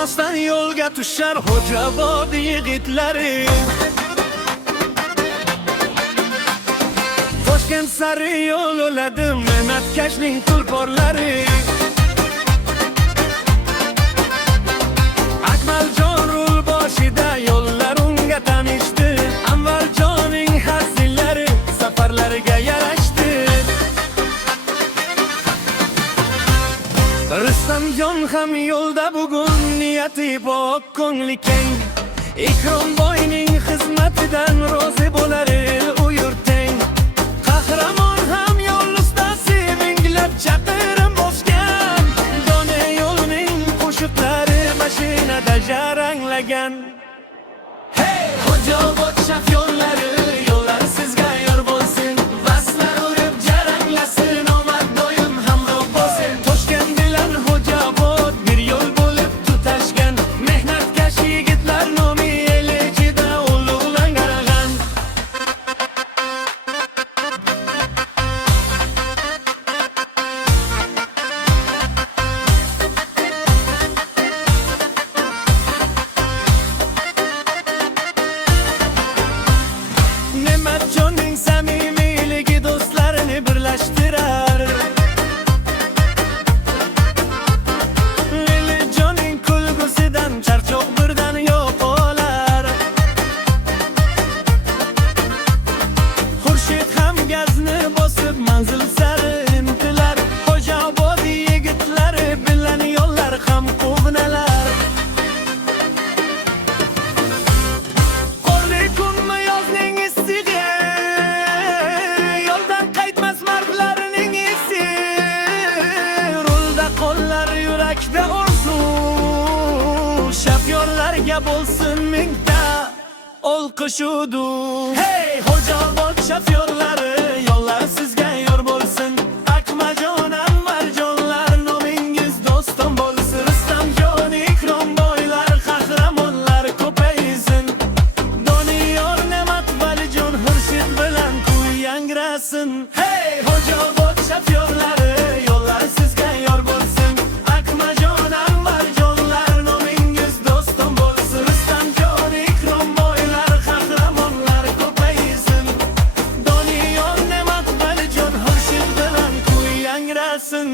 Qo'rqmasdan yo'lga tushar Xo'jobod yigitlari. Toshkent sari yo'l oladi Mehnatkashning tulporlari. Akmaljon rul boshida yo'llar unga tanishdi. Anvarjonning hazillari safarlariga yarashdi. Rustamjon ham yo'lda bugun niyati pok, ko'ngli keng. Ikromboyning xizmatidan rozi bo'lar el u yurteng. Qahramon ham yo'l ustasi minglab chaqirim bosgan. Dona yo'lning qo'shiqlari mashinada jaranglagan. Hey, Xo'jobod shofyorlari, yo'llar sizga yor bo'lsin. Vaslar urib jaranglasin, omad doim hamroh bo'lsin. Toshkent bilan Xo'jobod bir yo'l bo'lib tutashgan. Mehnatkash yigitlar nomi el ichida ulug'langan. Ne'matjonning samimiyligi do'stlarini birlashtirar. Lilijonning kulgusidan charchoq birdan yo'qolar. Xurshid ham gazni bosib manzil sari intilar. Xo'jobod yigitlari bilan yo'llar ham quvnalar. Qorli kunmi yozning issiqi, yo'ldan qaytmas mardlarning isi. Rulda qo'llar, yurakda orzu, shofyorlarga bo'lsin mingta olqishudu. Hey, Xo'jobod shofyorlari, yo'llar sizga yor bo'lsin. Akmaljon, Anvarjonlar nomingiz do'stim bo'lsin. Rustamjon, Ikromboylar, qahramonlar ko'paysin. Doniyor, Ne'mat, Valijon, Xurshid bilan kuy yangrasin. Hey, Xo'jobod shofyorlari, yo'llar sizga yor bo'lsin. Akmaljon, Anvarjonlar nomingiz do'stim bo'lsin. Rustamjon, Ikromboylar, qahramonlar ko'paysin. Doniyor, Ne'mat, Valijon, Xurshid bilan kuy yangrasin.